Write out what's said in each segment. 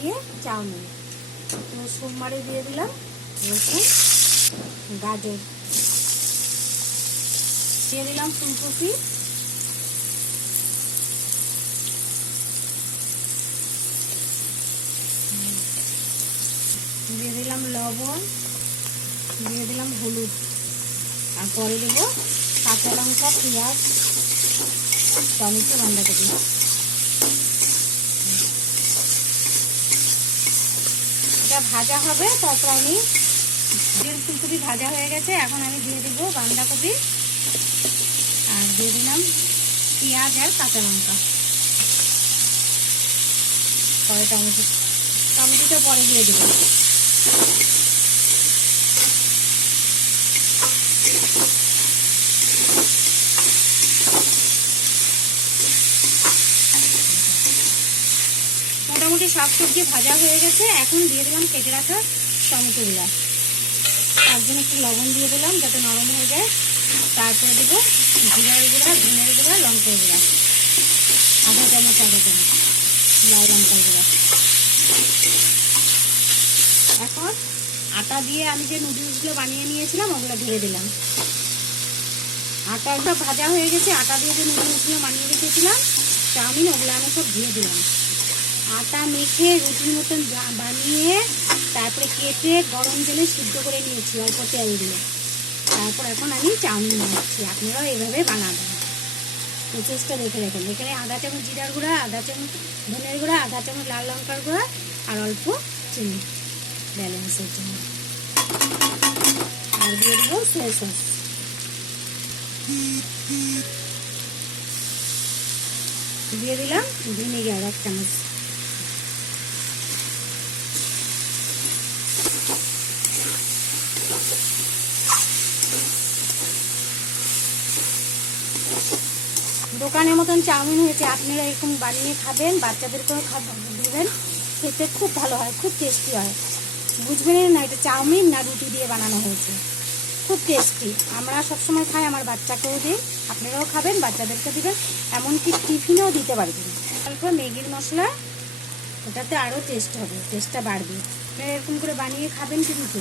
দিয়ে চাউমিন। তো সোমবারে দিয়ে দিলাম রসুন, গাজর, দিয়ে দিলাম ফুলকপি, দিয়ে দিলাম লবণ, দিয়ে দিলাম হলুদ, আর পরে দেবো কাঁচা লঙ্কা, পেঁয়াজ, টমেটো, বাঁধাকপি। এটা ভাজা হবে, তারপর আমি ফুলকপি ভাজা হয়ে গেছে, এখন আমি দিয়ে দেবো বাঁধাকপি, আর দিয়ে দিলাম পেঁয়াজ আর কাঁচা লঙ্কা, পরে টমেটোটা পরে দিয়ে দেবো। মোটামুটি সব সবজি ভাজা হয়ে গেছে, এখন দিয়ে দিলাম কেটে রাখা টমেটোগুলো, তার জন্য একটু লবণ দিয়ে দিলাম যাতে নরম হয়ে যায়। তারপরে দেবো জিরার গুঁড়া, ধনের গুঁড়া, লঙ্কার গুঁড়া, আধা চামচ লাল লঙ্কার গুঁড়া। এখন আটা দিয়ে আমি যে নুডলসগুলো বানিয়ে নিয়েছিলাম ওগুলো ঢেলে দিলাম। আটাটা ভাজা হয়ে গেছে, আটা দিয়ে যে নুডলসগুলো বানিয়ে রেখেছিলাম চাউমিন, ওগুলো আমি সব দিয়ে দিলাম। আটা মেখে রুটির মতন বানিয়ে তারপরে কেটে গরম তেলে সিদ্ধ করে নিয়েছি অল্প তেল দিয়ে। তারপর এখন আমি চাউমিন বানাচ্ছি, আপনারাও এইভাবে বানাবেন। প্রসেসটা দেখে রাখেন। এখানে আধা চামচ জিরার গুঁড়া, আধা চামচ ধনের গুঁড়া, আধা চামচ লাল লঙ্কার গুঁড়া, আর অল্প চিনি ব্যালেন্সের জন্য, আর দিয়ে দেবো সয়া সস, দিয়ে দিলাম ভিনেগার 1 চামচ। দোকানের মতন চাউমিন হয়েছে, আপনারা এরকম বানিয়ে খাবেন, বাচ্চাদেরকেও দেবেন, খেতে খুব ভালো হয়, খুব টেস্টি হয়। বুঝবেন না এটা চাউমিন না রুটি দিয়ে বানানো হয়েছে, খুব টেস্টি। আমরা সবসময় খাই, আমার বাচ্চাকেও দিই, আপনারাও খাবেন, বাচ্চাদেরকে দিবেন, এমনকি টিফিনেও দিতে পারবেন। অল্প ম্যাগির মশলা, ওটাতে আরও টেস্ট হবে, টেস্টটা বাড়বে। আপনারা এরকম করে বানিয়ে খাবেন, কিন্তু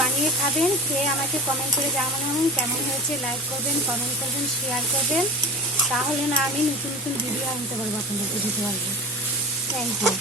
বানিয়ে খাবেন, খেয়ে আমাকে কমেন্ট করে জানাবেন কেমন হয়েছে। লাইক করবেন, কমেন্ট করবেন, শেয়ার করবেন, তাহলে না আমি নতুন নতুন ভিডিও আনতে পারবো, আপনাদেরকে দিতে পারবো। Thank you.